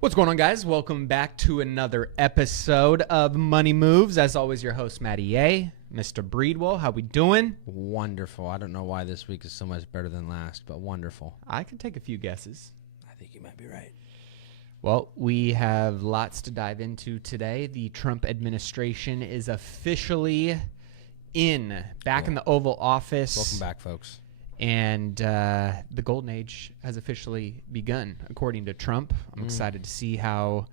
What's going on, guys? Welcome back to another episode of Money Moves. As always, your host, Matty A. Mr. Breedwell, how we doing? Wonderful. I don't know why this week is so much better than last, but wonderful. I can take a few guesses. I think you might be right. Well, we have lots to dive into today. The Trump administration is officially back in the Oval Office. Welcome back, folks. And the golden age has officially begun, according to Trump. I'm excited to see how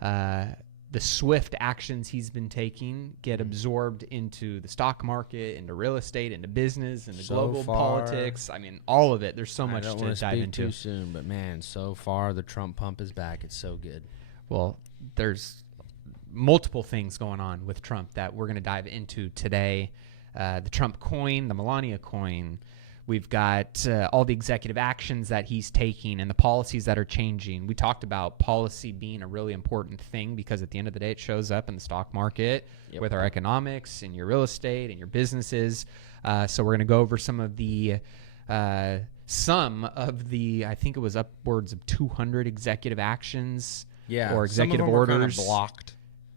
the swift actions he's been taking get absorbed into the stock market, into real estate, into business, into global politics. I mean, all of it. There's so much to dive into. I don't want to speak too soon, but man, so far the Trump pump is back. It's so good. Well, there's multiple things going on with Trump that we're going to dive into today. The Trump coin, the Melania coin. We've got all the executive actions that he's taking and the policies that are changing. We talked about policy being a really important thing because at the end of the day, it shows up in the stock market with our economics and your real estate and your businesses. So we're going to go over some of the, I think it was upwards of 200 executive actions or executive orders. Some of them were kind of blocked.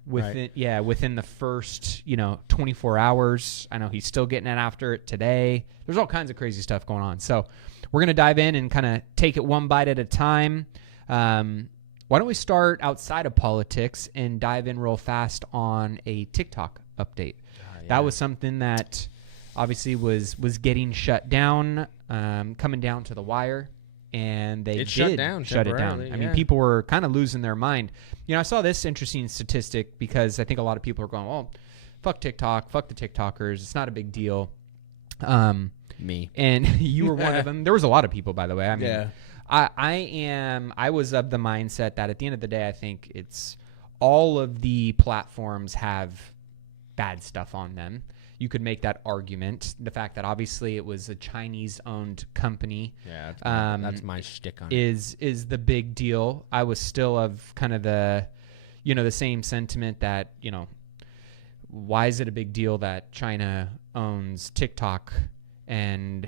Within the first, 24 hours. I know he's still getting after it today. There's all kinds of crazy stuff going on. So we're going to dive in and kind of take it one bite at a time. Why don't we start outside of politics and dive in real fast on a TikTok update? That was something that obviously was getting shut down, coming down to the wire. And they shut it down. I mean, people were kind of losing their mind. I saw this interesting statistic because I think a lot of people are going, "Oh, fuck TikTok, fuck the TikTokers. It's not a big deal." Me and you were one of them. There was a lot of people, by the way. I mean, I was of the mindset that at the end of the day, I think it's all of the platforms have bad stuff on them. You could make that argument. The fact that obviously it was a Chinese-owned company, that's my shtick on it. Is the big deal. I was still of kind of the same sentiment that why is it a big deal that China owns TikTok, and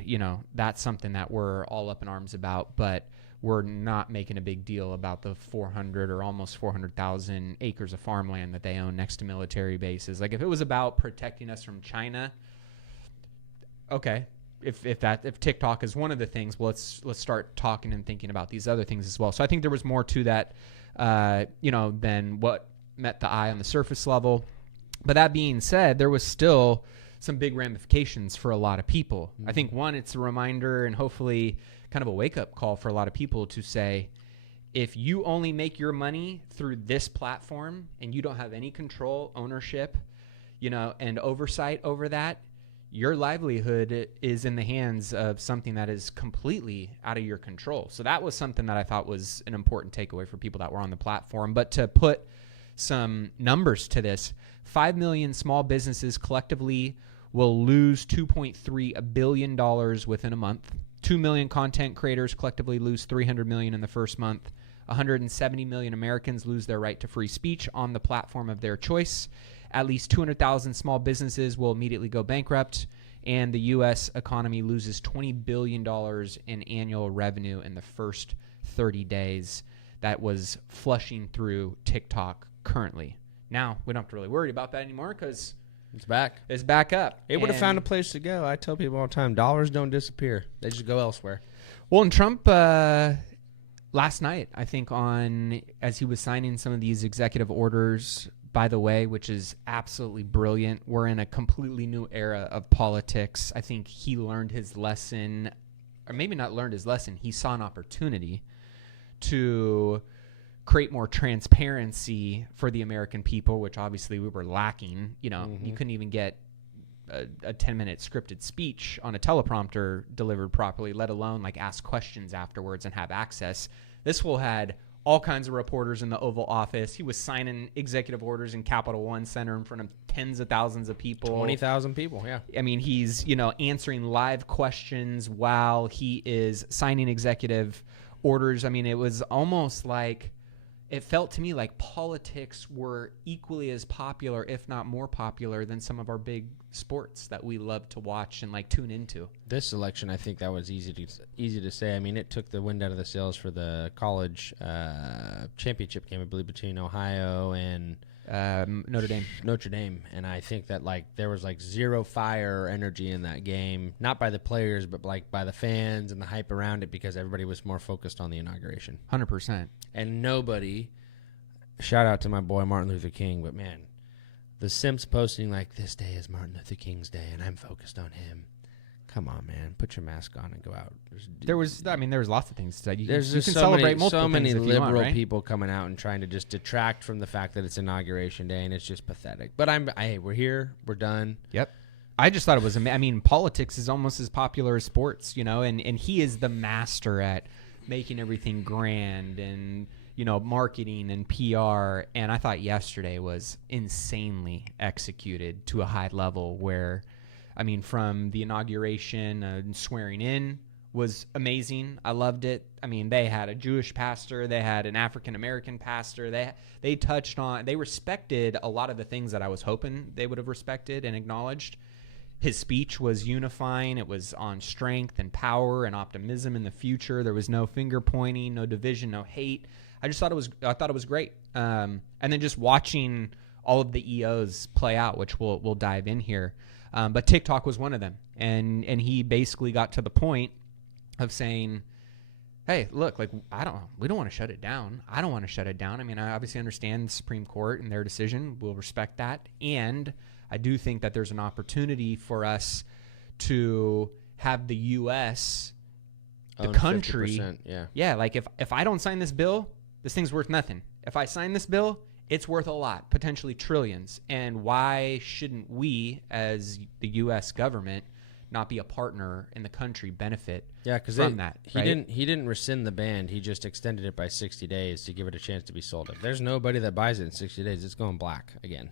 that's something that we're all up in arms about, but we're not making a big deal about the 400 or almost 400,000 acres of farmland that they own next to military bases. Like if it was about protecting us from China, okay. If TikTok is one of the things, well, let's start talking and thinking about these other things as well. So I think there was more to that, than what met the eye on the surface level. But that being said, there was still some big ramifications for a lot of people. I think one, it's a reminder and hopefully kind of a wake-up call for a lot of people to say, if you only make your money through this platform and you don't have any control, ownership, and oversight over that, your livelihood is in the hands of something that is completely out of your control. So that was something that I thought was an important takeaway for people that were on the platform. But to put some numbers to this, 5 million small businesses collectively will lose $2.3 billion within a month. 2 million content creators collectively lose $300 million in the first month. 170 million Americans lose their right to free speech on the platform of their choice. At least 200,000 small businesses will immediately go bankrupt. And the U.S. economy loses $20 billion in annual revenue in the first 30 days. That was flushing through TikTok currently. Now, we don't have to really worry about that anymore because it's back. It's back up. It would have found a place to go. I tell people all the time, dollars don't disappear. They just go elsewhere. Well, and Trump, last night, I think as he was signing some of these executive orders, by the way, which is absolutely brilliant. We're in a completely new era of politics. I think he learned his lesson, or maybe not learned his lesson. He saw an opportunity to create more transparency for the American people, which obviously we were lacking. You couldn't even get a 10-minute scripted speech on a teleprompter delivered properly, let alone ask questions afterwards and have access. This fool had all kinds of reporters in the Oval Office. He was signing executive orders in Capital One Center in front of tens of thousands of people. 20,000 people, yeah. I mean, he's, answering live questions while he is signing executive orders. I mean, it was almost like it felt to me like politics were equally as popular, if not more popular, than some of our big sports that we love to watch and like tune into. This election, I think that was easy to say. I mean, it took the wind out of the sails for the college championship game, I believe, between Ohio and Notre Dame. And I think that like there was like zero fire or energy in that game, not by the players, but like by the fans and the hype around it, because everybody was more focused on the inauguration. 100%. And nobody, shout out to my boy Martin Luther King, but man, the Simps posting like, this day is Martin Luther King's day and I'm focused on him. Come on, man. Put your mask on and go out. There was lots of things that you can so celebrate multiple many things if liberal you want, right? people coming out and trying to just detract from the fact that it's inauguration day, and it's just pathetic. But hey, we're here. We're done. Yep. I just thought it was I mean, politics is almost as popular as sports, you know, and he is the master at making everything grand and, you know, marketing and PR. And I thought yesterday was insanely executed to a high level where, I mean, from the inauguration and swearing in was amazing. I loved it. I mean, they had a Jewish pastor. They had an African-American pastor. They touched on, they respected a lot of the things that I was hoping they would have respected and acknowledged. His speech was unifying. It was on strength and power and optimism in the future. There was no finger pointing, no division, no hate. I thought it was great. And then just watching all of the EOs play out, which we'll dive in here. But TikTok was one of them. And he basically got to the point of saying, hey, look, like, we don't want to shut it down. I don't want to shut it down. I mean, I obviously understand the Supreme Court and their decision. We'll respect that. And I do think that there's an opportunity for us to have the U.S., the country. Yeah, like if I don't sign this bill, this thing's worth nothing. If I sign this bill, it's worth a lot, potentially trillions. And why shouldn't we, as the U.S. government, not be a partner in the country, benefit from that? He didn't rescind the ban. He just extended it by 60 days to give it a chance to be sold. If there's nobody that buys it in 60 days, it's going black again.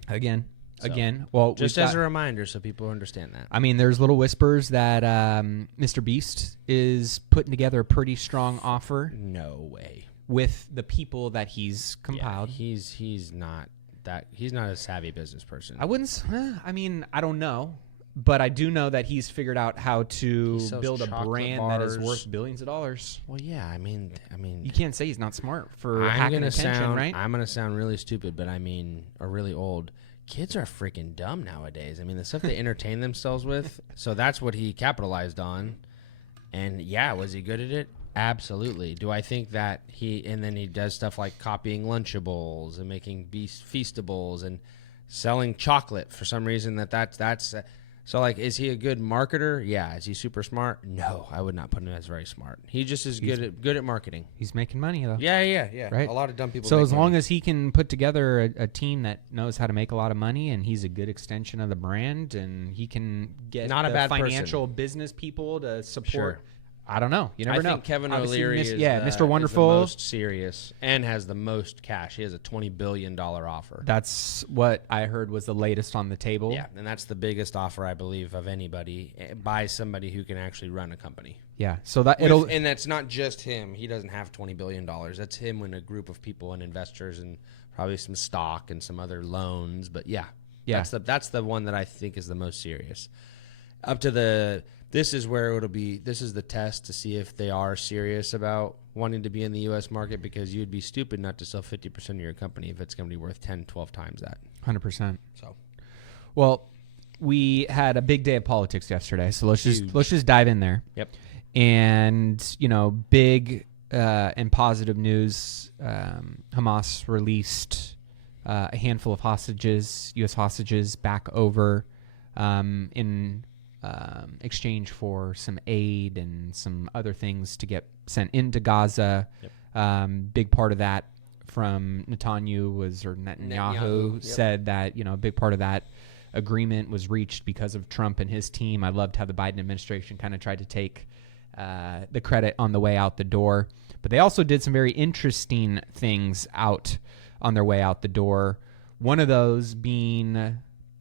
Well, just as a reminder, so people understand that. I mean, there's little whispers that Mr. Beast is putting together a pretty strong offer. No way. With the people that he's compiled. Yeah, he's not a savvy business person. I wouldn't. I mean, I don't know, but I do know that he's figured out how to build a brand that is worth billions of dollars. Well, yeah. I mean, you can't say he's not smart for hacking attention, right? I'm gonna sound really stupid, but I mean, or really old. Kids are freaking dumb nowadays. I mean, the stuff they entertain themselves with. So that's what he capitalized on. And yeah, was he good at it? Absolutely. Do I think that and then he does stuff like copying Lunchables and making Feastables and selling chocolate for some reason that's so like, is he a good marketer? Yeah. Is he super smart? No, I would not put him as very smart. He just is good at marketing. He's making money though. Yeah. Right? A lot of dumb people. So as long as he can put together a team that knows how to make a lot of money, and he's a good extension of the brand, and he can get not a bad financial business people to support. Sure. I don't know. You never know. I think Kevin O'Leary is Mr. Wonderful, is the most serious and has the most cash. He has a $20 billion offer. That's what I heard was the latest on the table. Yeah, and that's the biggest offer, I believe, of anybody by somebody who can actually run a company. Yeah, so that and that's not just him. He doesn't have $20 billion. That's him and a group of people and investors and probably some stock and some other loans. But yeah. That's the one that I think is the most serious. This is where it'll be. This is the test to see if they are serious about wanting to be in the U.S. market, because you'd be stupid not to sell 50% of your company if it's going to be worth 10, 12 times that. 100%. So, well, we had a big day of politics yesterday, so let's just dive in there. Yep. And big and positive news. Hamas released a handful of hostages, U.S. hostages, back over in exchange for some aid and some other things to get sent into Gaza. Yep. Big part of that from Netanyahu said that, a big part of that agreement was reached because of Trump and his team. I loved how the Biden administration kind of tried to take the credit on the way out the door. But they also did some very interesting things out on their way out the door. One of those being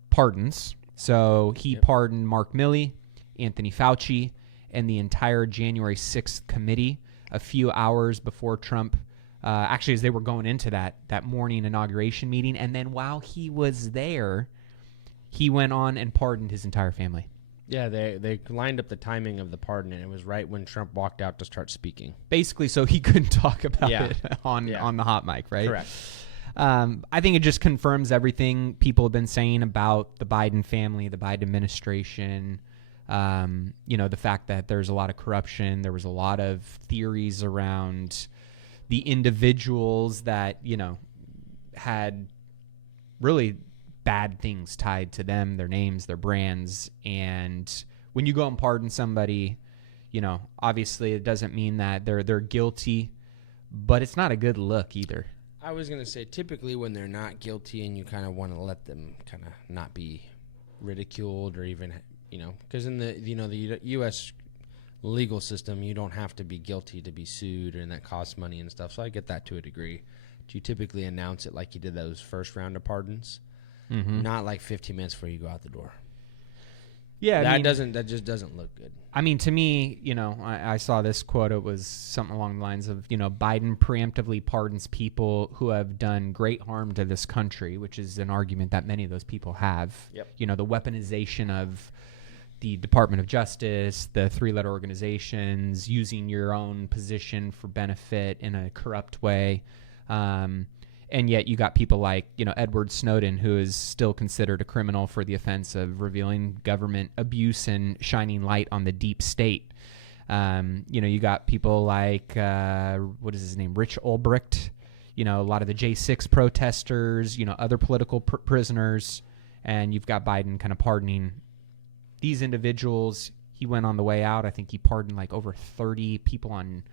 pardons. So he pardoned Mark Milley, Anthony Fauci, and the entire January 6th committee a few hours before Trump actually as they were going into that morning inauguration meeting. And then while he was there, he went on and pardoned his entire family. Yeah, they lined up the timing of the pardon, and it was right when Trump walked out to start speaking. Basically, so he couldn't talk about it on the hot mic, right? Correct. I think it just confirms everything people have been saying about the Biden family, the Biden administration. The fact that there's a lot of corruption. There was a lot of theories around the individuals that, had really bad things tied to them, their names, their brands. And when you go and pardon somebody, obviously it doesn't mean that they're guilty, but it's not a good look either. I was going to say, typically when they're not guilty and you kind of want to let them kind of not be ridiculed or even, because in the U.S. legal system, you don't have to be guilty to be sued, and that costs money and stuff. So I get that to a degree. Do you typically announce it like you did those first round of pardons? Mm-hmm. Not like 15 minutes before you go out the door. Yeah, that just doesn't look good. I mean, to me, I saw this quote. It was something along the lines of, Biden preemptively pardons people who have done great harm to this country, which is an argument that many of those people have. Yep. The weaponization of the Department of Justice, the three-letter organizations, using your own position for benefit in a corrupt way. And yet you got people like, Edward Snowden, who is still considered a criminal for the offense of revealing government abuse and shining light on the deep state. You got people like, what is his name, Rich Ulbricht, a lot of the J6 protesters, other political prisoners. And you've got Biden kind of pardoning these individuals. He went on the way out. I think he pardoned like over 30 people on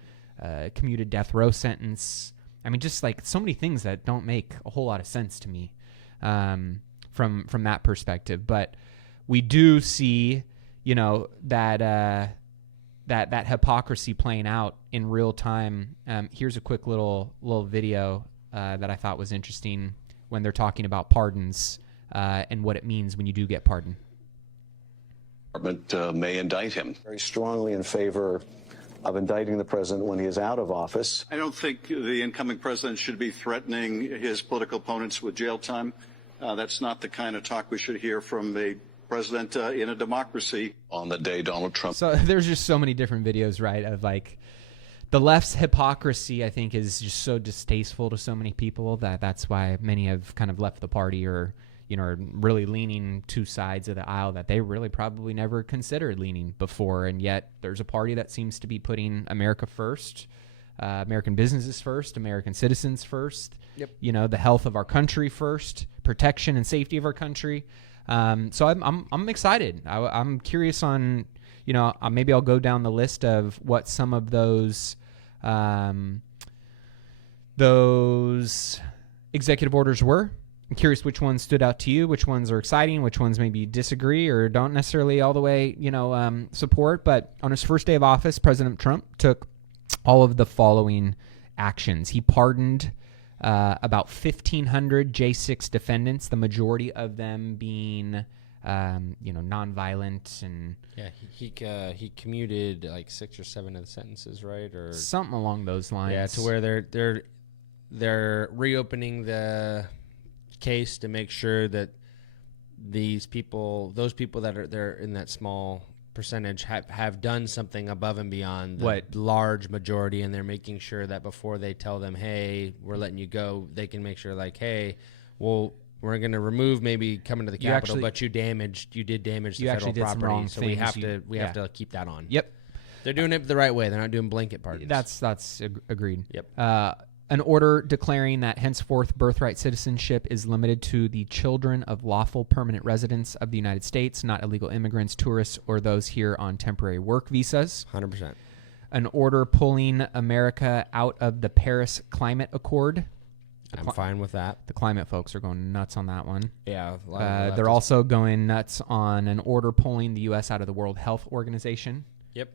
commuted death row sentence. I mean, just like so many things that don't make a whole lot of sense to me from that perspective. But we do see, that hypocrisy playing out in real time. Here's a quick little video that I thought was interesting when they're talking about pardons and what it means when you do get pardoned. May indict him. Very strongly in favor of indicting the president when he is out of office. I don't think the incoming president should be threatening his political opponents with jail time. That's not the kind of talk we should hear from a president in a democracy. On the day Donald Trump. So there's just so many different videos, right, of like the left's hypocrisy, I think, is just so distasteful to so many people that's why many have kind of left the party or, are really leaning two sides of the aisle that they really probably never considered leaning before. And yet there's a party that seems to be putting America first, American businesses first, American citizens first, Yep. The health of our country first, protection and safety of our country. So I'm excited. I'm curious on, maybe I'll go down the list of what some of those executive orders were. I'm curious which ones stood out to you, which ones are exciting, which ones maybe disagree or don't necessarily all the way, support. But on his first day of office, President Trump took all of the following actions. He pardoned about 1,500 J6 defendants, the majority of them being, nonviolent and he commuted like 6 or 7 of the sentences, right, or something along those lines. Yeah, to where they're reopening the case to make sure that those people that are there in that small percentage have done something above and beyond the large majority, and they're making sure that before they tell them, hey, we're letting you go, they can make sure like, hey, well, we're going to remove maybe coming to the Capitol, but you did damage the federal property, so we have to keep that on. Yep. They're doing it the right way. They're not doing blanket pardons. That's agreed. Yep. An order declaring that henceforth birthright citizenship is limited to the children of lawful permanent residents of the United States, not illegal immigrants, tourists, or those here on temporary work visas. 100%. An order pulling America out of the Paris Climate Accord. I'm fine with that. The climate folks are going nuts on that one. Yeah. They're also going nuts on an order pulling the U.S. out of the World Health Organization. Yep.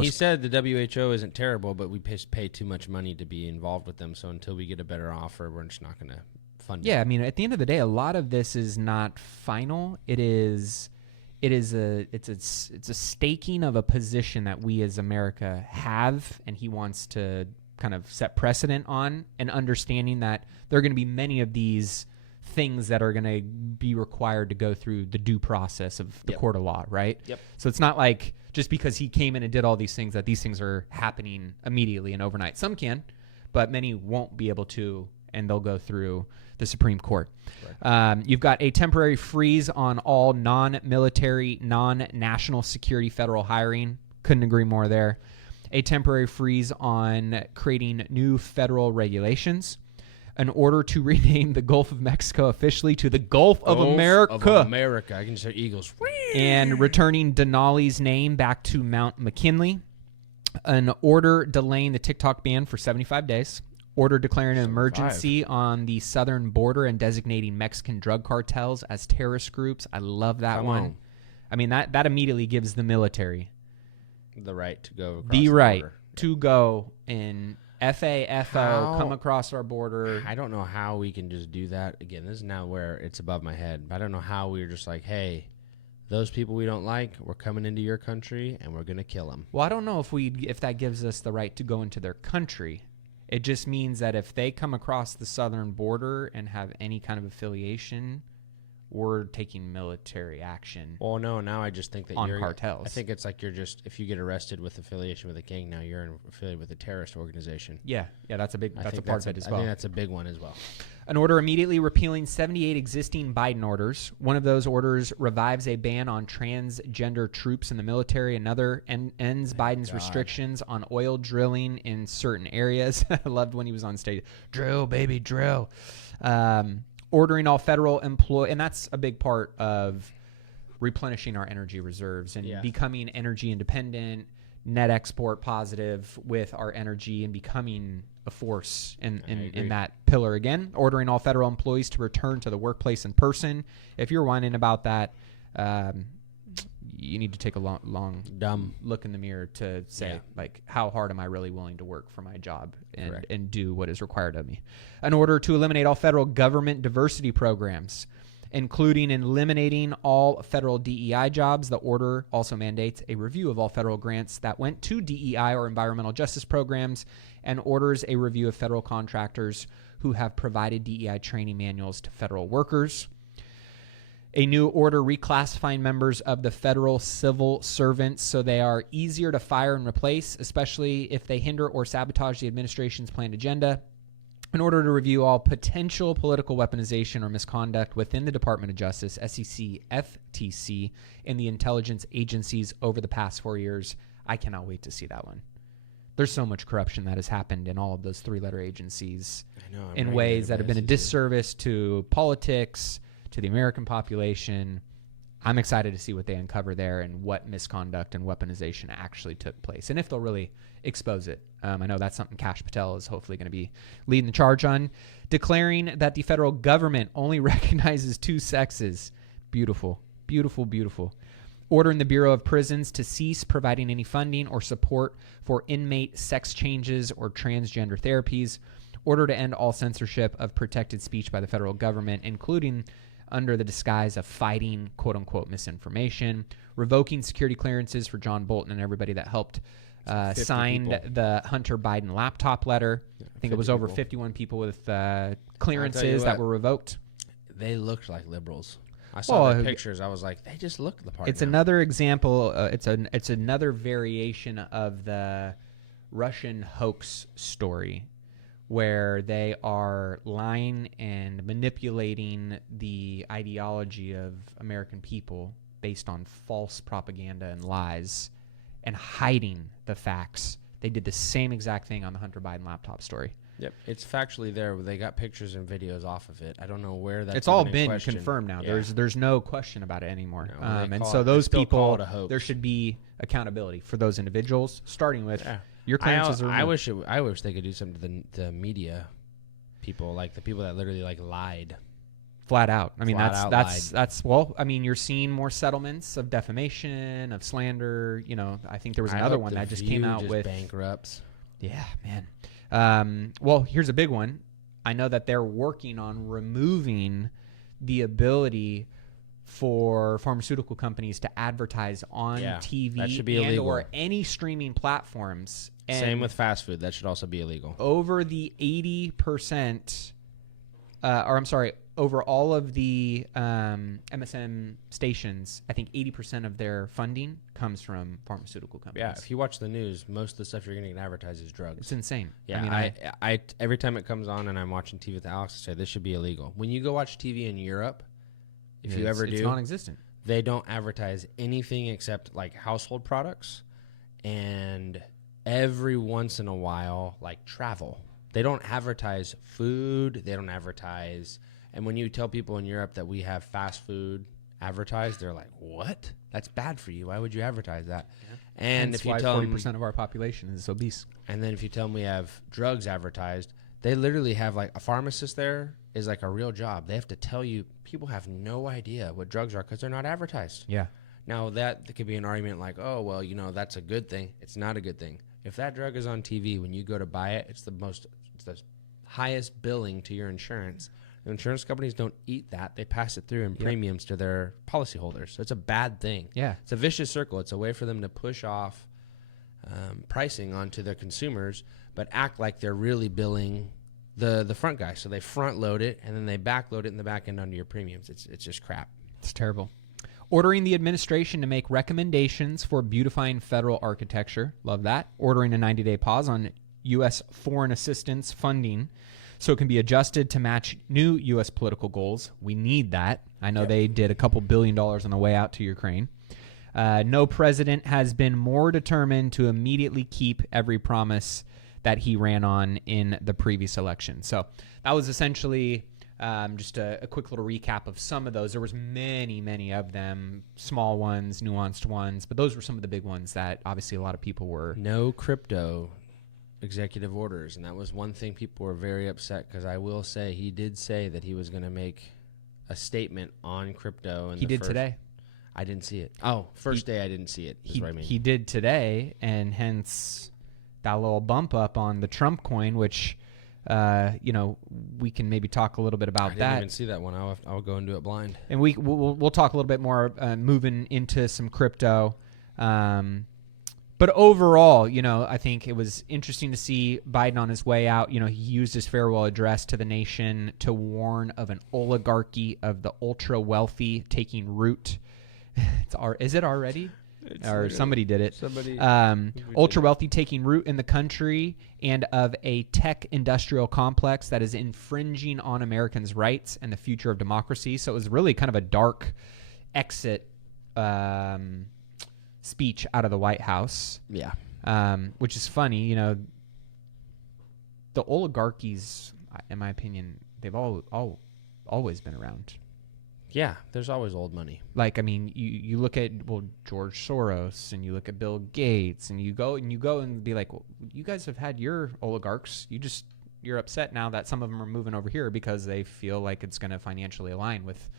He said the WHO isn't terrible, but we pay too much money to be involved with them. So until we get a better offer, we're just not going to fund it. Yeah, I mean, at the end of the day, a lot of this is not final. It's a staking of a position that we as America have, and he wants to kind of set precedent on, and understanding that there are going to be many of these things that are going to be required to go through the due process of the court of law, right? Yep. So it's not like just because he came in and did all these things that these things are happening immediately and overnight. Some can, but many won't be able to, and they'll go through the Supreme Court. Right. You've got a temporary freeze on all non-military, non-national security federal hiring. Couldn't agree more there. A temporary freeze on creating new federal regulations. An order to rename the Gulf of Mexico officially to the Gulf of America. Of America. I can just say Eagles. And returning Denali's name back to Mount McKinley. An order delaying the TikTok ban for 75 days. Order declaring an emergency on the southern border and designating Mexican drug cartels as terrorist groups. I love that one. I mean, that immediately gives the military the right to go across the right border. To go in FAFO, come across our border. I don't know how we can just do that. Again, this is now where it's above my head. But I don't know how we're just like, hey, those people we don't like, we're coming into your country and we're going to kill them. Well, I don't know if that gives us the right to go into their country. It just means that if they come across the southern border and have any kind of affiliation, we're taking military action. Well, no, now I just think that on cartels. I think it's like you're just, if you get arrested with affiliation with a gang, now you're affiliated with a terrorist organization. Yeah, that's a part of it as well. I think that's a big one as well. An order immediately repealing 78 existing Biden orders. One of those orders revives a ban on transgender troops in the military. Another ends Biden's restrictions on oil drilling in certain areas. I loved when he was on stage. Drill, baby, drill. Ordering all federal employees, and that's a big part of replenishing our energy reserves and becoming energy independent, net export positive with our energy, and becoming a force in that pillar again. Ordering all federal employees to return to the workplace in person. If you're whining about that, you need to take a long dumb look in the mirror to say, like, how hard am I really willing to work for my job and do what is required of me? An order to eliminate all federal government diversity programs, including eliminating all federal DEI jobs. The order also mandates a review of all federal grants that went to DEI or environmental justice programs, and orders a review of federal contractors who have provided DEI training manuals to federal workers. A new order reclassifying members of the federal civil servants so they are easier to fire and replace, especially if they hinder or sabotage the administration's planned agenda. In order to review all potential political weaponization or misconduct within the Department of Justice, SEC, FTC, and the intelligence agencies over the past 4 years. I cannot wait to see that one. There's so much corruption that has happened in all of those three-letter agencies in ways that have been a disservice to politics, to the American population. I'm excited to see what they uncover there and what misconduct and weaponization actually took place, and if they'll really expose it. I know that's something Kash Patel is hopefully going to be leading the charge on. Declaring that the federal government only recognizes two sexes. Beautiful, beautiful, beautiful. Ordering the Bureau of Prisons to cease providing any funding or support for inmate sex changes or transgender therapies. Order to end all censorship of protected speech by the federal government, including under the disguise of fighting quote-unquote misinformation. Revoking security clearances for John Bolton and everybody that helped signed the Hunter Biden laptop letter. I think it was over 51 people with clearances that were revoked. They looked like liberals. I saw the pictures. I was like, they just look the part. It's another example. It's another variation of the Russian hoax story, where they are lying and manipulating the ideology of American people based on false propaganda and lies, and hiding the facts. They did the same exact thing on the Hunter Biden laptop story. Yep, it's factually there. They got pictures and videos off of it. I don't know where that's. It's all been confirmed now. Yeah. There's no question about it anymore. No, and so those people, there should be accountability for those individuals, starting with your clearances. I wish they could do something to the media people, like the people that literally like lied. Flat out. I mean, that's well, I mean, you're seeing more settlements of defamation, of slander. You know, I think there was another one that just came out with bankrupts. Yeah, man. Well, here's a big one. I know that they're working on removing the ability for pharmaceutical companies to advertise on TV that should be and illegal. or any streaming platforms. And Same with fast food. That should also be illegal. over the 80%, over all of the MSM stations, I think 80% of their funding comes from pharmaceutical companies. Yeah, if you watch the news, most of the stuff you're going to get advertised is drugs. It's insane. Yeah, I mean, I every time it comes on and I'm watching TV with Alex, I say this should be illegal. When you go watch TV in Europe, if you ever do, it's non-existent. they don't advertise anything except like household products and every once in a while like travel. They don't advertise food. They don't advertise. And when you tell people in Europe that we have fast food advertised, they're like, "What? That's bad for you. Why would you advertise that?" Yeah. And Hence if you why tell 40% them, of our population is obese. and then if you tell them we have drugs advertised, they literally have like a pharmacist there is like a real job. They have to tell you. People have no idea what drugs are because they're not advertised. Yeah. Now that could be an argument like, "Oh, well, you know, that's a good thing." It's not a good thing. If that drug is on TV when you go to buy it, it's the highest billing to your insurance. The insurance companies don't eat that. They pass it through in premiums to their policyholders. So it's a bad thing. Yeah. It's a vicious circle. It's a way for them to push off pricing onto their consumers, but act like they're really billing the front guy. So they front load it and then they back load it in the back end onto your premiums. It's just crap. It's terrible. Ordering the administration to make recommendations for beautifying federal architecture. Love that. Ordering a 90-day pause on U.S. foreign assistance funding so it can be adjusted to match new U.S. political goals. We need that. I know they did a couple $1 billion on the way out to Ukraine. No president has been more determined to immediately keep every promise that he ran on in the previous election. So that was essentially just a quick little recap of some of those. There was many of them, small ones, nuanced ones, but those were some of the big ones that obviously a lot of people were. No crypto executive orders, and that was one thing people were very upset because I will say he did say that he was going to make a statement on crypto. And he did today. I didn't see it. Oh, first day I didn't see it. Is what I mean. He did today, and hence that little bump up on the Trump coin, which we can maybe talk a little bit about that. I didn't even see that one. I'll go and do it blind. And we'll talk a little bit more moving into some crypto. But overall, I think it was interesting to see Biden on his way out. He used his farewell address to the nation to warn of an oligarchy of the ultra wealthy taking root. Is it already? Or somebody did it. Ultra wealthy taking root in the country and of a tech industrial complex that is infringing on Americans' rights and the future of democracy. So it was really kind of a dark exit speech out of the White House. Yeah. Which is funny, the oligarchies, in my opinion, they've always been around. Yeah, there's always old money. Like, I mean, you look at George Soros and you look at Bill Gates and you go and be like, well, you guys have had your oligarchs. You're upset now that some of them are moving over here because they feel like it's going to financially align with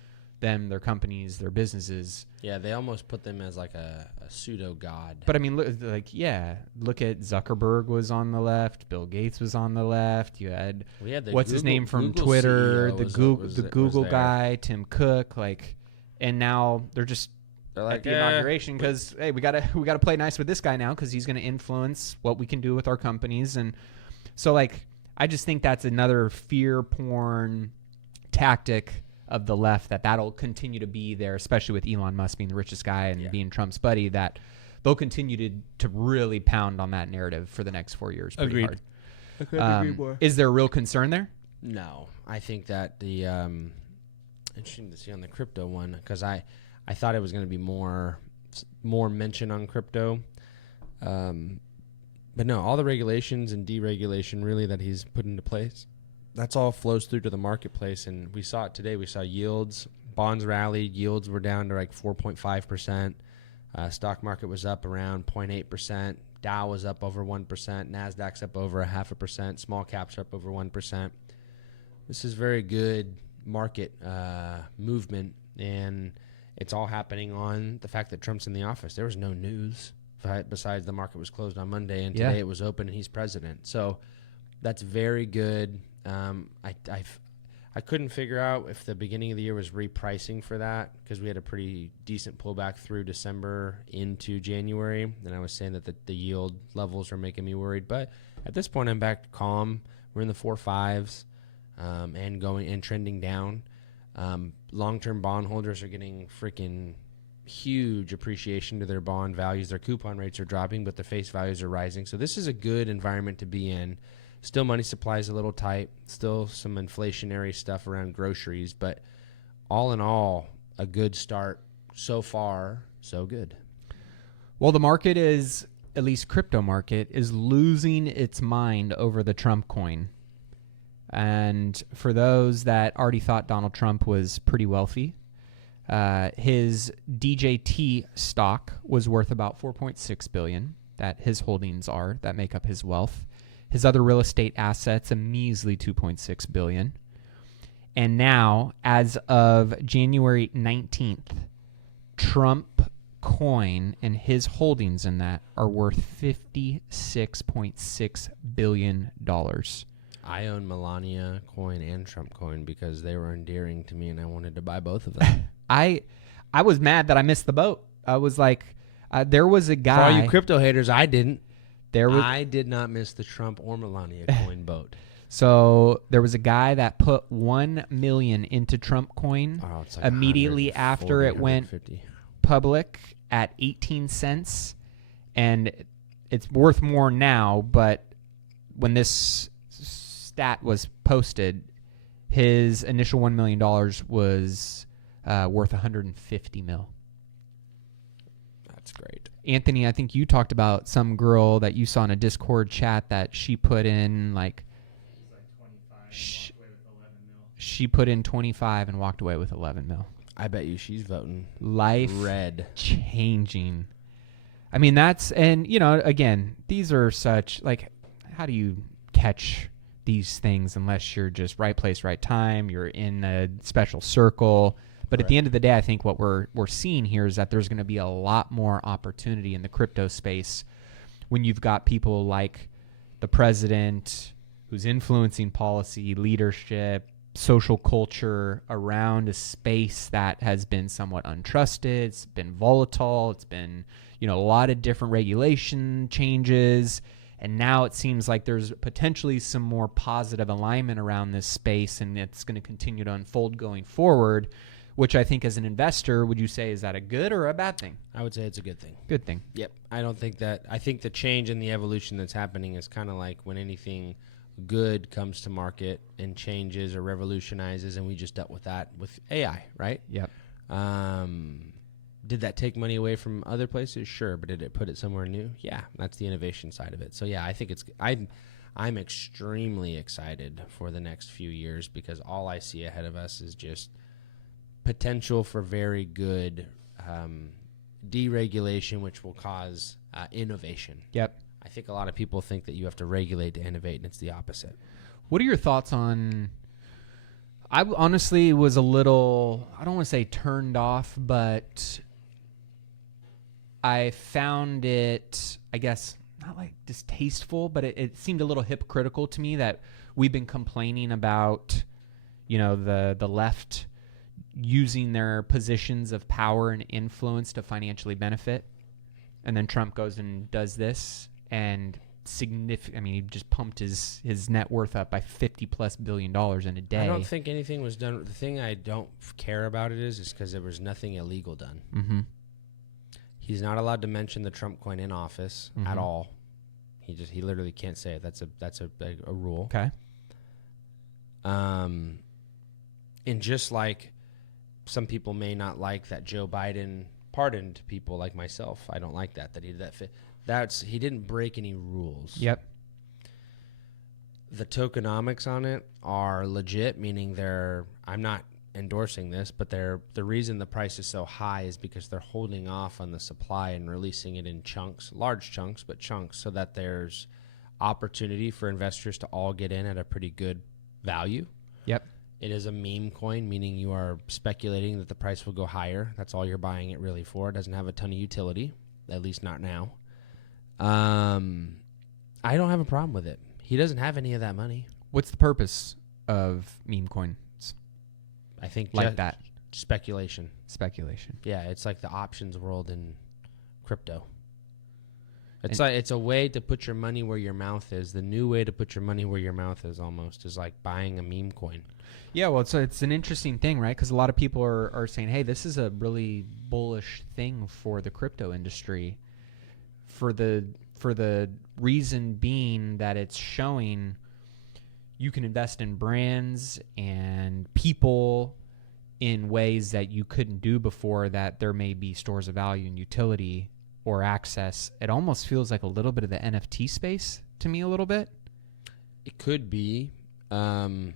them, their companies, their businesses. Yeah, they almost put them as like a pseudo god. But I mean, look at Zuckerberg was on the left, Bill Gates was on the left. You had his name from Google Twitter, CEO the Google guy, Tim Cook, and now they're like at the inauguration because hey, we gotta play nice with this guy now because he's going to influence what we can do with our companies, and so I just think that's another fear porn tactic of the left that'll continue to be there, especially with Elon Musk being the richest guy and being Trump's buddy, that they'll continue to really pound on that narrative for the next 4 years. Pretty hard. I couldn't agree more. Is there a real concern there? No. I think that the interesting to see on the crypto one because I thought it was going to be more mention on crypto. But no, all the regulations and deregulation really that he's put into place, that's all flows through to the marketplace, and we saw it today. We saw yields, bonds rallied, yields were down to 4.5%. Stock market was up around 0.8%. Dow was up over 1%. Nasdaq's up over 0.5%. Small caps are up over 1%. This is very good market movement, and it's all happening on the fact that Trump's in the office. There was no news besides the market was closed on Monday, and today it was open and he's president. So that's very good. I I couldn't figure out if the beginning of the year was repricing for that because we had a pretty decent pullback through December into January. And I was saying that the yield levels are making me worried. But at this point, I'm back calm. We're in the 4.5s and going and trending down. Long-term bond holders are getting freaking huge appreciation to their bond values. Their coupon rates are dropping, but the face values are rising. So this is a good environment to be in. Still, money supply is a little tight. Still some inflationary stuff around groceries. But all in all, a good start. So far, so good. Well, the market is, at least crypto market, is losing its mind over the Trump coin. And for those that already thought Donald Trump was pretty wealthy, his DJT stock was worth about $4.6 billion, that his holdings are, that make up his wealth. His other real estate assets, a measly $2.6 billion. And now, as of January 19th, Trump coin and his holdings in that are worth $56.6 billion. I own Melania coin and Trump coin because they were endearing to me and I wanted to buy both of them. I was mad that I missed the boat. I was like, there was a guy. For all you crypto haters, I didn't. I did not miss the Trump or Melania coin boat. So there was a guy that put $1 million into Trump coin It's like immediately after it went 150. public at 18 cents. And it's worth more now, but when this stat was posted, his initial $1 million was worth $150 million. That's great. Anthony, I think you talked about some girl that you saw in a Discord chat that she put in like 25 she put in 25 and walked away with 11 mil. I bet you she's voting Life red. Changing. I mean, that's, and you know, again, these are such, like, how do you catch these things unless you're just right place, right time, you're in a special circle. But at the end of the day, I think what we're seeing here is that there's going to be a lot more opportunity in the crypto space when you've got people like the president who's influencing policy, leadership, social culture around a space that has been somewhat untrusted. It's been volatile. It's been, you know, a lot of different regulation changes. And now it seems like there's potentially some more positive alignment around this space, and it's going to continue to unfold going forward. Which I think as an investor, would you say, is that a good or a bad thing? I would say it's a good thing. Good thing. Yep. I think the change and the evolution that's happening is kind of like when anything good comes to market and changes or revolutionizes, and we just dealt with that with AI, right? Yep. Did that take money away from other places? Sure. But did it put it somewhere new? Yeah. That's the innovation side of it. So yeah, I think I'm extremely excited for the next few years because all I see ahead of us is just potential for very good deregulation, which will cause innovation. Yep. I think a lot of people think that you have to regulate to innovate, and it's the opposite. What are your thoughts on... I honestly was a little, I don't want to say turned off, but I found it, I guess, not like distasteful, but it seemed a little hypocritical to me that we've been complaining about, you know, the left using their positions of power and influence to financially benefit. And then Trump goes and does this and he just pumped his net worth up by $50+ billion in a day. I don't think anything was done. The thing I don't care about it is because there was nothing illegal done. Mm-hmm. He's not allowed to mention the Trump coin in office at all. He literally can't say it. That's a rule. Okay. And just like some people may not like that Joe Biden pardoned people like myself. I don't like that he did that. He didn't break any rules. Yep. The tokenomics on it are legit, meaning I'm not endorsing this, but the reason the price is so high is because they're holding off on the supply and releasing it in chunks, large chunks, but chunks, so that there's opportunity for investors to all get in at a pretty good value. Yep. It is a meme coin, meaning you are speculating that the price will go higher. That's all you're buying it really for. It doesn't have a ton of utility, at least not now. I don't have a problem with it. He doesn't have any of that money. What's the purpose of meme coins? I think like that. Speculation. Yeah, it's like the options world in crypto. It's a way to put your money where your mouth is. The new way to put your money where your mouth is almost is like buying a meme coin. Yeah, well, it's an interesting thing, right? Because a lot of people are saying, hey, this is a really bullish thing for the crypto industry, for the reason being that it's showing you can invest in brands and people in ways that you couldn't do before, that there may be stores of value and utility or access. It almost feels like a little bit of the NFT space to me, a little bit. It could be. It's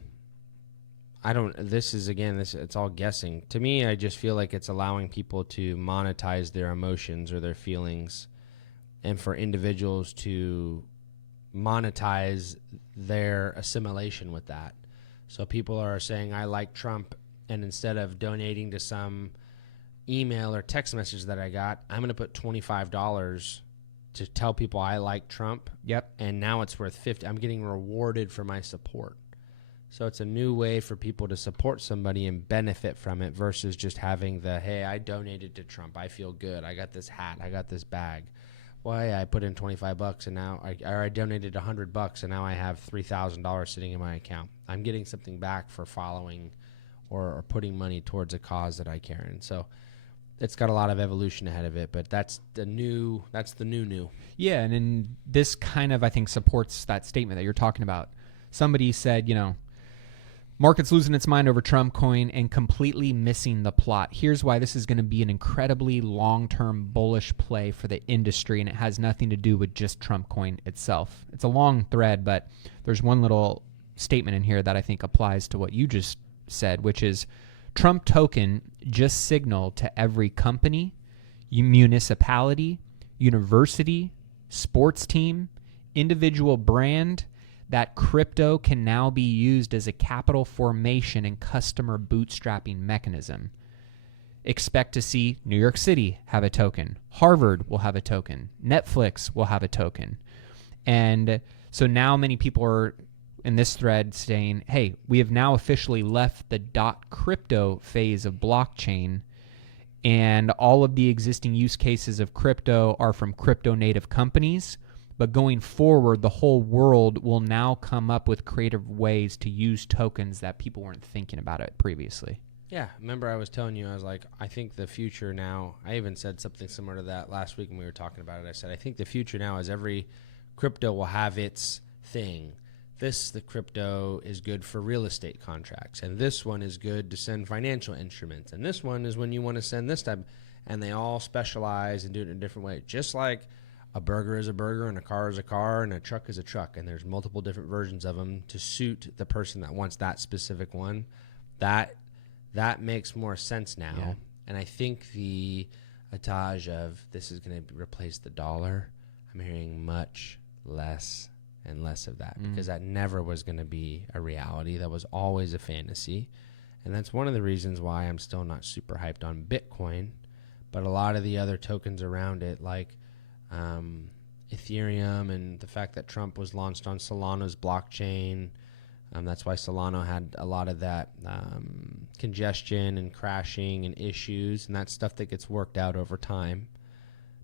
all guessing. To me, I just feel like it's allowing people to monetize their emotions or their feelings, and for individuals to monetize their assimilation with that. So people are saying, I like Trump, and instead of donating to some email or text message that I got, I'm going to put $25 to tell people I like Trump. Yep. And now it's worth $50. I'm getting rewarded for my support. So it's a new way for people to support somebody and benefit from it versus just having the, hey, I donated to Trump, I feel good, I got this hat, I got this bag. Why, I put in $25 and now I donated $100 and now I have $3,000 sitting in my account. I'm getting something back for following or putting money towards a cause that I care in. So it's got a lot of evolution ahead of it, but that's the new. Yeah, and then this kind of, I think, supports that statement that you're talking about. Somebody said, market's losing its mind over Trump coin and completely missing the plot. Here's why this is going to be an incredibly long-term bullish play for the industry, and it has nothing to do with just Trump coin itself. It's a long thread, but there's one little statement in here that I think applies to what you just said, which is Trump token just signaled to every company, municipality, university, sports team, individual brand that crypto can now be used as a capital formation and customer bootstrapping mechanism. Expect to see New York City have a token. Harvard will have a token. Netflix will have a token. And so now many people are in this thread saying, hey, we have now officially left the .crypto phase of blockchain, and all of the existing use cases of crypto are from crypto native companies. But going forward, the whole world will now come up with creative ways to use tokens that people weren't thinking about it previously. Yeah, remember I was telling you, I was like, I think the future now, I even said something similar to that last week when we were talking about it. I said, I think the future now is every crypto will have its thing. The crypto is good for real estate contracts, and this one is good to send financial instruments, and this one is when you want to send this type, and they all specialize and do it in a different way. Just like a burger is a burger, and a car is a car, and a truck is a truck, and there's multiple different versions of them to suit the person that wants that specific one. That makes more sense now, yeah. And I think the adage of this is going to replace the dollar, I'm hearing much less and less of that, because that never was going to be a reality. That was always a fantasy. And that's one of the reasons why I'm still not super hyped on Bitcoin, but a lot of the other tokens around it, like Ethereum, and the fact that Trump was launched on Solana's blockchain. That's why Solana had a lot of that congestion and crashing and issues, and that's stuff that gets worked out over time.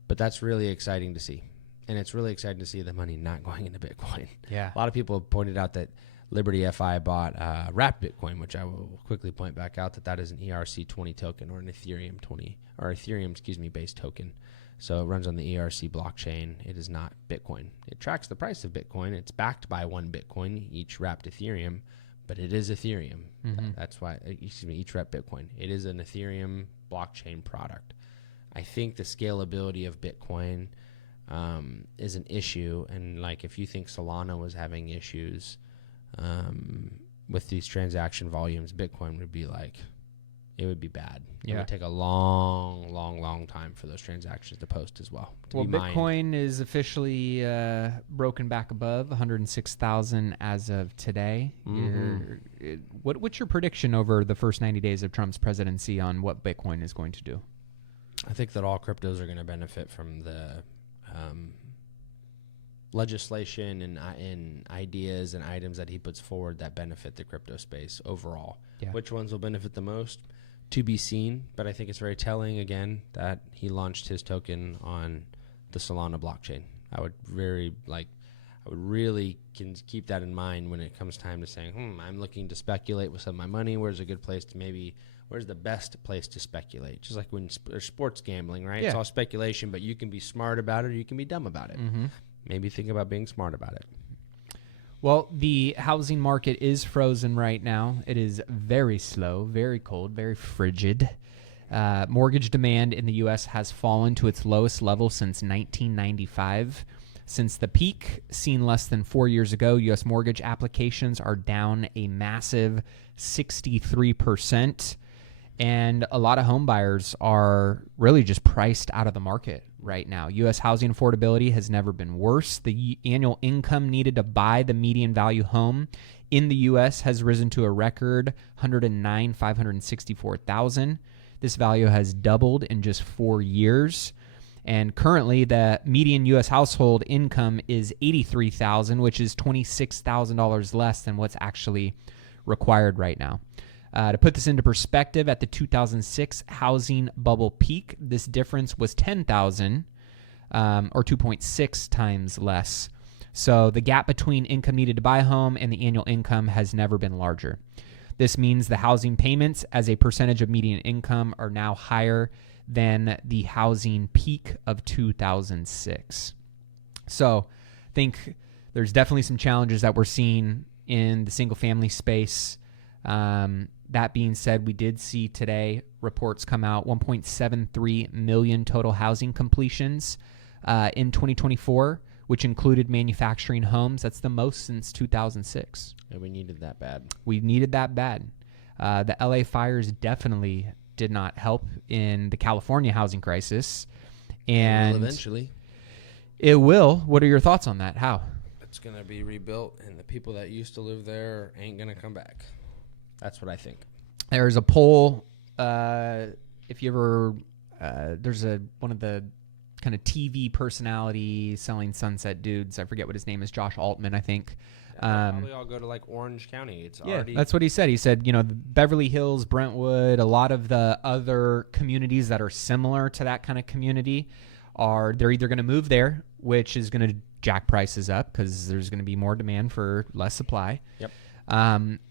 But that's really exciting to see. And it's really exciting to see the money not going into Bitcoin. Yeah. A lot of people have pointed out that Liberty FI bought wrapped Bitcoin, which I will quickly point back out that is an ERC20 token or an Ethereum based token. So it runs on the ERC blockchain. It is not Bitcoin. It tracks the price of Bitcoin. It's backed by one Bitcoin, each wrapped Ethereum, but it is Ethereum. That's why, each wrapped Bitcoin. It is an Ethereum blockchain product. I think the scalability of Bitcoin is an issue, and like if you think Solana was having issues with these transaction volumes, Bitcoin would be like, it would be bad. Yeah. It would take a long time for those transactions to post as well. Well, Bitcoin is officially broken back above 106,000 as of today. What's your prediction over the first 90 days of Trump's presidency on what Bitcoin is going to do? I think that all cryptos are going to benefit from the legislation and ideas and items that he puts forward that benefit the crypto space overall. Yeah. Which ones will benefit the most? To be seen, but I think it's very telling, again, that he launched his token on the Solana blockchain. I would really can keep that in mind when it comes time to saying, I'm looking to speculate with some of my money. Where's the best place to speculate? Just like when there's sports gambling, right? Yeah. It's all speculation, but you can be smart about it or you can be dumb about it. Mm-hmm. Maybe think about being smart about it. Well, the housing market is frozen right now. It is very slow, very cold, very frigid. Mortgage demand in the U.S. has fallen to its lowest level since 1995. Since the peak seen less than 4 years ago, U.S. mortgage applications are down a massive 63%. And a lot of home buyers are really just priced out of the market right now. U.S. housing affordability has never been worse. The annual income needed to buy the median value home in the U.S. has risen to a record $109,564,000. This value has doubled in just 4 years. And currently, the median U.S. household income is $83,000, which is $26,000 less than what's actually required right now. To put this into perspective, at the 2006 housing bubble peak, this difference was $10,000, or 2.6 times less. So the gap between income needed to buy a home and the annual income has never been larger. This means the housing payments as a percentage of median income are now higher than the housing peak of 2006. So I think there's definitely some challenges that we're seeing in the single-family space. That being said, we did see today reports come out, 1.73 million total housing completions in 2024, which included manufacturing homes. That's the most since 2006. And we needed that bad. We needed that bad. The LA fires definitely did not help in the California housing crisis. And eventually. It will. What are your thoughts on that? How? It's going to be rebuilt, and the people that used to live there ain't going to come back. That's what I think. There's a poll. If you ever, there's one of the kind of TV personality selling sunset dudes. I forget what his name is. Josh Altman, I think. Probably all go to like Orange County. It's already. That's what he said. He said, Beverly Hills, Brentwood, a lot of the other communities that are similar to that kind of community they're either going to move there, which is going to jack prices up because there's going to be more demand for less supply. Yep.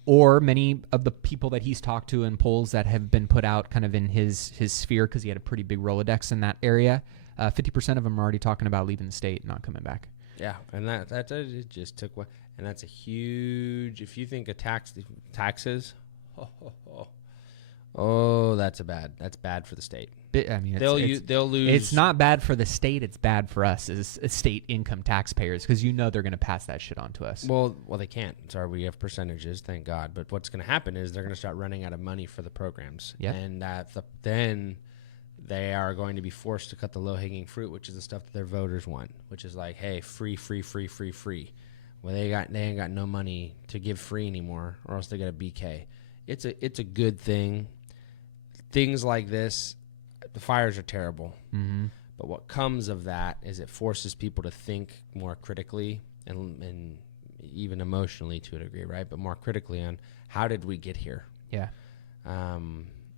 Or many of the people that he's talked to in polls that have been put out kind of in his sphere, because he had a pretty big Rolodex in that area, 50% of them are already talking about leaving the state and not coming back. Yeah, and that it just took one, and that's a huge. If you think of taxes, that's bad for the state. I mean, they'll lose. It's not bad for the state. It's bad for us as state income taxpayers, because they're going to pass that shit on to us. Well, they can't. Sorry, we have percentages, thank God. But what's going to happen is they're going to start running out of money for the programs. Yeah. And then they are going to be forced to cut the low-hanging fruit, which is the stuff that their voters want, which is like, hey, free. Well, they ain't got no money to give free anymore, or else they got a BK. It's a good thing. Things like this, the fires are terrible. Mm-hmm. But what comes of that is it forces people to think more critically and even emotionally to a degree, right? But more critically on how did we get here? Yeah.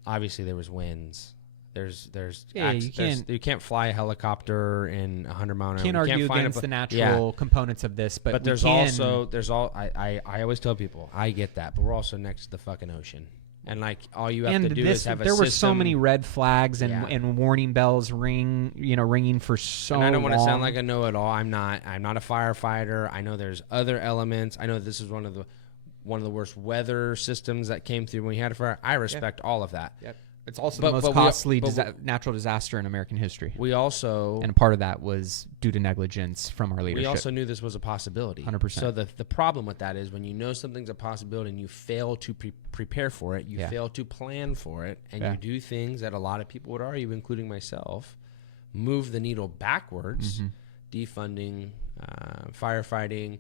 Obviously, there was winds. You can't fly a helicopter in 100 mile an hour. Can't argue against the natural components of this, but there's I always tell people I get that, but we're also next to the fucking ocean, and like all you have to do is have a system. There were so many red flags and warning bells ringing for so long. And I don't want to sound like a know-it-all. I'm not a firefighter. I know there's other elements. I know this is one of the worst weather systems that came through when we had a fire. I respect all of that. Yep. It's also the most costly natural disaster in American history. We also... And a part of that was due to negligence from our leadership. We also knew this was a possibility. 100%. So the problem with that is when you know something's a possibility and you fail to prepare for it, you fail to plan for it, and you do things that a lot of people would argue, including myself, move the needle backwards, defunding, firefighting,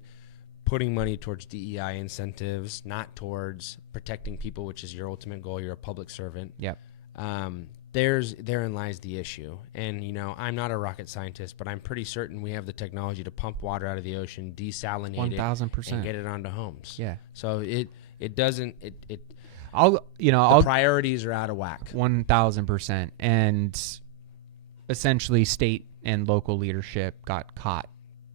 putting money towards DEI incentives, not towards protecting people, which is your ultimate goal. You're a public servant. Yep. therein lies the issue. And, you know, I'm not a rocket scientist, but I'm pretty certain we have the technology to pump water out of the ocean, desalinate 1,000%. and get it onto homes. Yeah. So it doesn't, I'll priorities are out of whack. 1,000%. And essentially state and local leadership got caught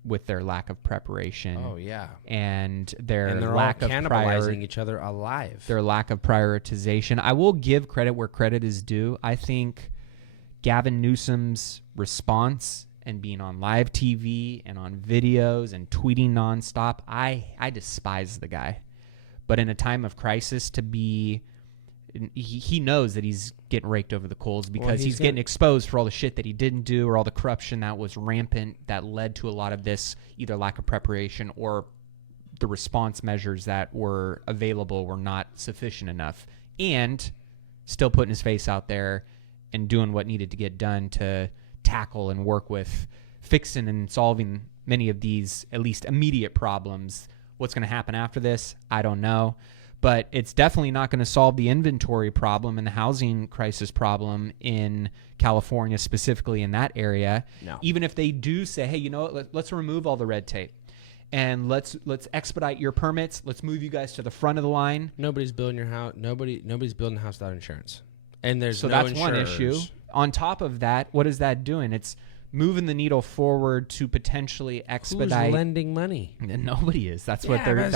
with their lack of preparation. Oh, yeah. And their And they're lack all of cannibalizing each other alive. their lack of prioritization. I will give credit where credit is due. I think Gavin Newsom's response and being on live TV and on videos and tweeting nonstop, I despise the guy. But in a time of crisis, to be, he knows that he's getting raked over the coals because he's getting exposed for all the shit that he didn't do or all the corruption that was rampant that led to a lot of this, either lack of preparation or the response measures that were available were not sufficient enough, and still putting his face out there and doing what needed to get done to tackle and work with fixing and solving many of these at least immediate problems. What's going to happen after this, I don't know. But it's definitely not going to solve the inventory problem and the housing crisis problem in California, specifically in that area. No. Even if they do say, hey, you know what, let's remove all the red tape and let's expedite your permits. Let's move you guys to the front of the line. Nobody's building your house. Nobody's building a house without insurance. And there's So no that's one issue. insurers. On top of that, what is that doing? It's moving the needle forward to potentially expedite. Who's lending money? And nobody is. That's what they're.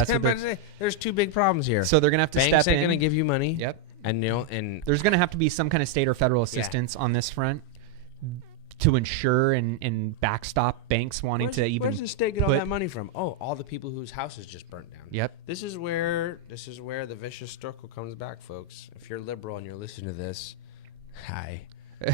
There's two big problems here. So they're gonna have to Banks step ain't in. gonna give you money. Yep. And and There's gonna have to be some kind of state or federal assistance on this front to ensure and backstop banks wanting to even. where's the state get all put- that money from? Oh, all the people whose houses just burnt down. Yep. This is where the vicious circle comes back, folks. If you're liberal and you're listening to this, hi.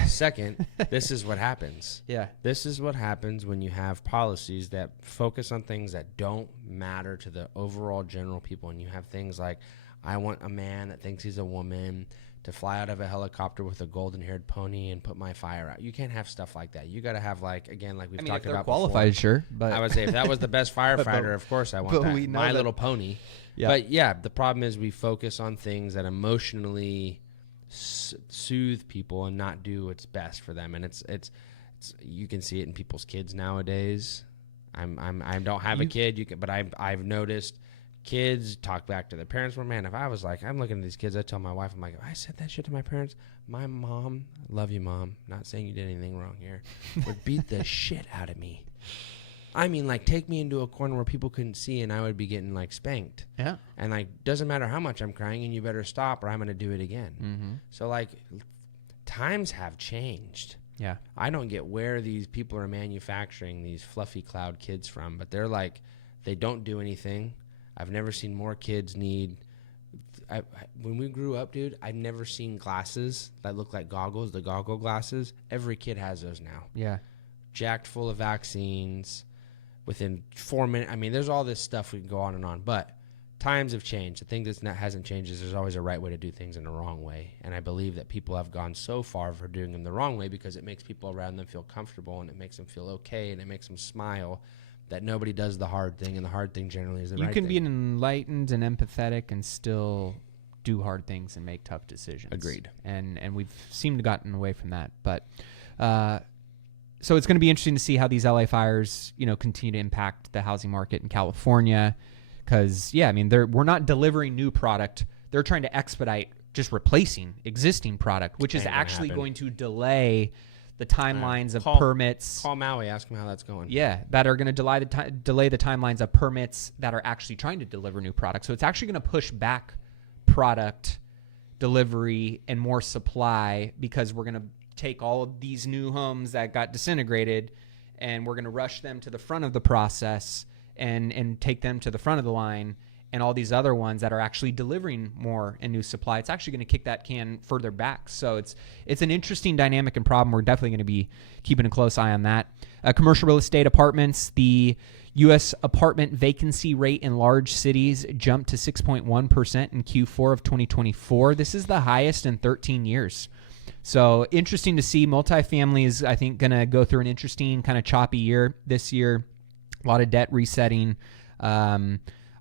Second, this is what happens. Yeah. This is what happens when you have policies that focus on things that don't matter to the overall general people. And you have things like, I want a man that thinks he's a woman to fly out of a helicopter with a golden-haired pony and put my fire out. You can't have stuff like that. You got to have, like, again, like we've I mean, talked if they're about qualified, before. sure. But I would say if that was the best firefighter, of course I want but that. we know My that- Little Pony. Yeah. But, yeah, the problem is we focus on things that emotionally soothe people and not do what's best for them. And it's you can see it in people's kids nowadays. I don't have a kid, but I've noticed kids talk back to their parents. Well, man, if I was like, I'm looking at these kids, I tell my wife, I'm like, I said that shit to my parents. My mom, love you, Mom, not saying you did anything wrong here, would beat the shit out of me. I mean, like, take me into a corner where people couldn't see and I would be getting, like, spanked. Yeah. And, like, doesn't matter how much I'm crying and you better stop or I'm going to do it again. Mm-hmm. So, like, times have changed. Yeah. I don't get where these people are manufacturing these fluffy cloud kids from, but they're like, they don't do anything. I've never seen more kids need. When we grew up, dude, I've never seen glasses that look like goggles, the goggle glasses. Every kid has those now. Yeah. Jacked full of vaccines within 4 minutes. I mean, there's all this stuff we can go on and on, but times have changed. The thing that hasn't changed is there's always a right way to do things and a wrong way. And I believe that people have gone so far for doing them the wrong way because it makes people around them feel comfortable and it makes them feel okay and it makes them smile that nobody does the hard thing, and the hard thing generally is the right thing. You can be enlightened and empathetic and still do hard things and make tough decisions. Agreed. And we've seemed to gotten away from that. But so it's going to be interesting to see how these LA fires, continue to impact the housing market in California. Because, I mean, we're not delivering new product. They're trying to expedite just replacing existing product, which is actually going to delay the timelines of permits. Call Maui, ask him how that's going. Yeah, that are going to delay the timelines of permits that are actually trying to deliver new products. So it's actually going to push back product delivery and more supply because we're going to take all of these new homes that got disintegrated and we're going to rush them to the front of the process and take them to the front of the line, and all these other ones that are actually delivering more and new supply, it's actually going to kick that can further back. So it's an interesting dynamic and problem. We're definitely going to be keeping a close eye on that. Commercial real estate apartments, the U.S. apartment vacancy rate in large cities jumped to 6.1% in Q4 of 2024. This is the highest in 13 years. So interesting to see. Multifamily is, I think, going to go through an interesting kind of choppy year this year. A lot of debt resetting.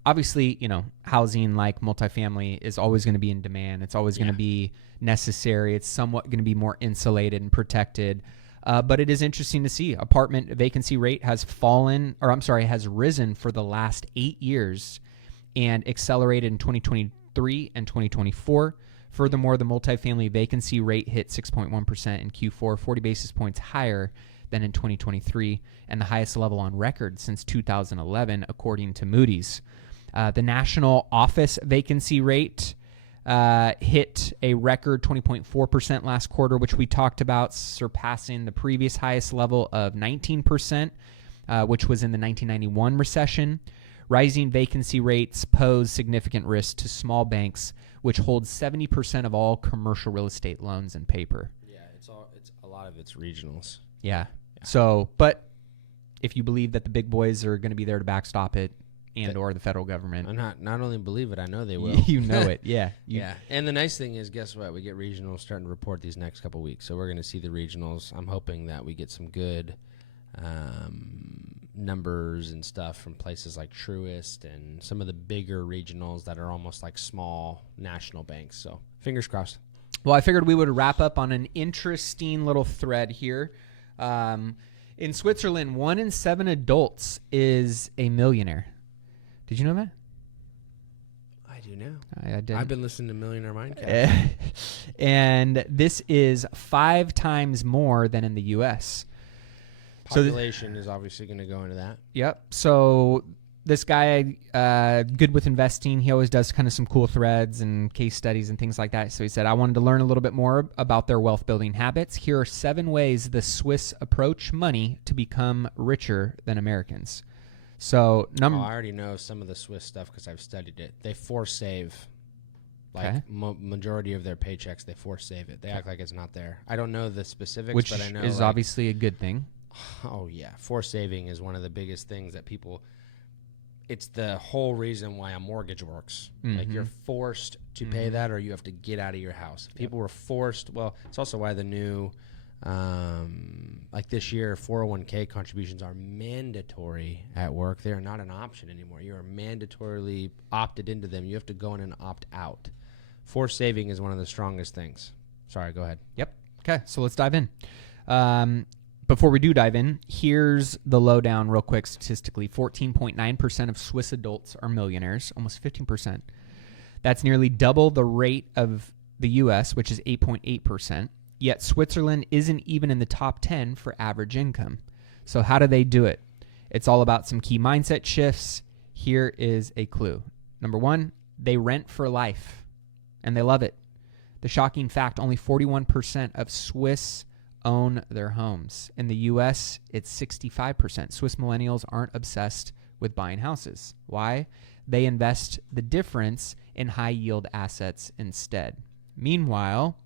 obviously, housing like multifamily is always going to be in demand. It's always going to be necessary. It's somewhat going to be more insulated and protected. But it is interesting to see apartment vacancy rate has risen for the last 8 years and accelerated in 2023 and 2024. Furthermore, the multifamily vacancy rate hit 6.1% in Q4, 40 basis points higher than in 2023, and the highest level on record since 2011, according to Moody's. The national office vacancy rate hit a record 20.4% last quarter, which we talked about, surpassing the previous highest level of 19%, which was in the 1991 recession. Rising vacancy rates pose significant risk to small banks, which hold 70% of all commercial real estate loans and paper. Yeah, it's a lot of it's regionals. Yeah. So, but if you believe that the big boys are going to be there to backstop it, or the federal government, I'm not only believe it, I know they will. You know it, yeah. And the nice thing is, guess what? We get regionals starting to report these next couple weeks, so we're going to see the regionals. I'm hoping that we get some good numbers and stuff from places like Truist and some of the bigger regionals that are almost like small national banks. So fingers crossed. Well, I figured we would wrap up on an interesting little thread here. In Switzerland, 1 in 7 adults is a millionaire. Did you know that? I do now. I did. I've been listening to Millionaire Mindcast. And this is 5 times more than in the U.S. Population is obviously going to go into that. Yep. So this guy, good with investing, he always does kind of some cool threads and case studies and things like that. So he said, I wanted to learn a little bit more about their wealth building habits. Here are 7 ways the Swiss approach money to become richer than Americans. So I already know some of the Swiss stuff because I've studied it. They force save. Like majority of their paychecks, they force save it. They act like it's not there. I don't know the specifics, which but I know is obviously a good thing. Oh, yeah. Forced saving is one of the biggest things that people – it's the whole reason why a mortgage works. Mm-hmm. Like you're forced to pay that or you have to get out of your house. If people were forced – well, it's also why the new like this year, 401k contributions are mandatory at work. They are not an option anymore. You are mandatorily opted into them. You have to go in and opt out. Forced saving is one of the strongest things. Sorry, go ahead. Yep. Okay, so let's dive in. Before we do dive in, here's the lowdown real quick statistically. 14.9% of Swiss adults are millionaires, almost 15%. That's nearly double the rate of the U.S., which is 8.8%. Yet Switzerland isn't even in the top 10 for average income. So how do they do it? It's all about some key mindset shifts. Here is a clue. Number 1, they rent for life, and they love it. The shocking fact, only 41% of Swiss own their homes. In the U.S., it's 65%. Swiss millennials aren't obsessed with buying houses. Why? They invest the difference in high-yield assets instead. Meanwhile,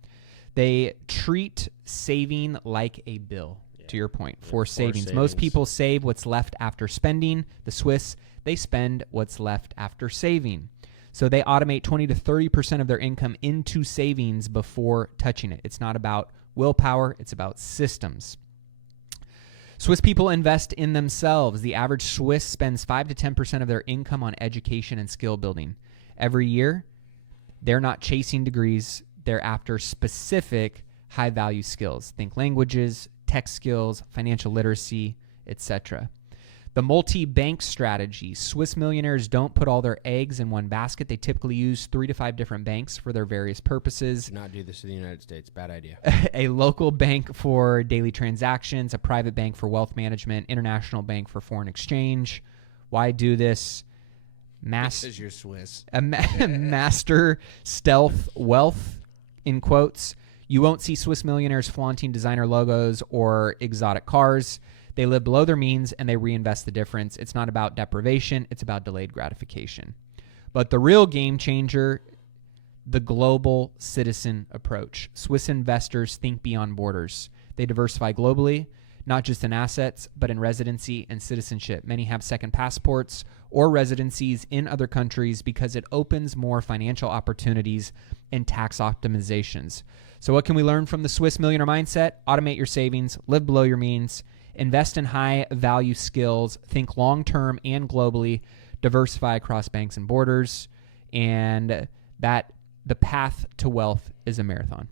they treat saving like a bill, to your point, for savings. Most people save what's left after spending. The Swiss, they spend what's left after saving. So they automate 20 to 30% of their income into savings before touching it. It's not about willpower, it's about systems. Swiss people invest in themselves. The average Swiss spends 5 to 10% of their income on education and skill building. Every year, they're not chasing degrees. They're after specific high-value skills. Think languages, tech skills, financial literacy, etc. The multi-bank strategy. Swiss millionaires don't put all their eggs in one basket. They typically use 3 to 5 different banks for their various purposes. Do not do this in the United States. Bad idea. A local bank for daily transactions, a private bank for wealth management, international bank for foreign exchange. Why do this? Because you're Swiss. Master stealth wealth, in quotes. You won't see Swiss millionaires flaunting designer logos or exotic cars. They live below their means and they reinvest the difference. It's not about deprivation. It's about delayed gratification. But the real game changer, the global citizen approach. Swiss investors think beyond borders. They diversify globally, not just in assets, but in residency and citizenship. Many have second passports or residencies in other countries because it opens more financial opportunities and tax optimizations. So what can we learn from the Swiss millionaire mindset? Automate your savings, live below your means, invest in high-value skills, think long-term and globally, diversify across banks and borders, and that the path to wealth is a marathon.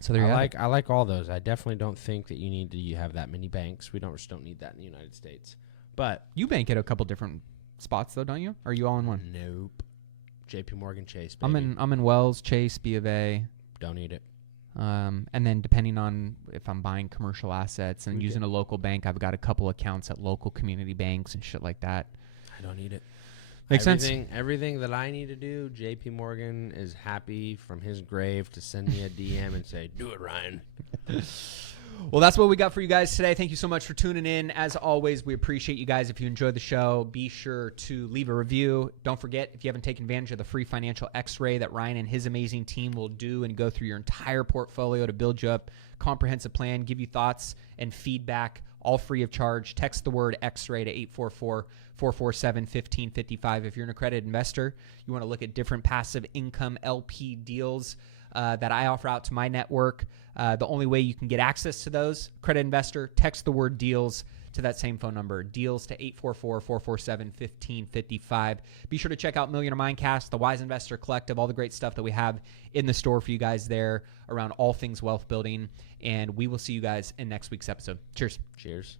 So there you have it. I like all those. I definitely don't think that you have that many banks. We just don't need that in the United States. But You bank at a couple different spots though, don't you? Or are you all in one? nope. JP Morgan Chase, baby. I'm in Wells, Chase, B of A. Don't need it. And then depending on if I'm buying commercial assets and using a local bank, I've got a couple accounts at local community banks and shit like that. I don't need it. Makes sense. Everything that I need to do, JP Morgan is happy from his grave to send me a DM and say, do it, Ryan. Well, that's what we got for you guys today. Thank you so much for tuning in. As always, we appreciate you guys. If you enjoyed the show, be sure to leave a review. Don't forget, if you haven't taken advantage of the free financial Xray that Ryan and his amazing team will do and go through your entire portfolio to build you up, comprehensive plan, give you thoughts and feedback, all free of charge. Text the word Xray to 844-447-1555. If you're an accredited investor, you want to look at different passive income LP deals that I offer out to my network. The only way you can get access to those, credit investor, text the word deals to that same phone number, deals to 844-447-1555. Be sure to check out Millionaire Mindcast, the Wise Investor Collective, all the great stuff that we have in the store for you guys there around all things wealth building. And we will see you guys in next week's episode. Cheers. Cheers.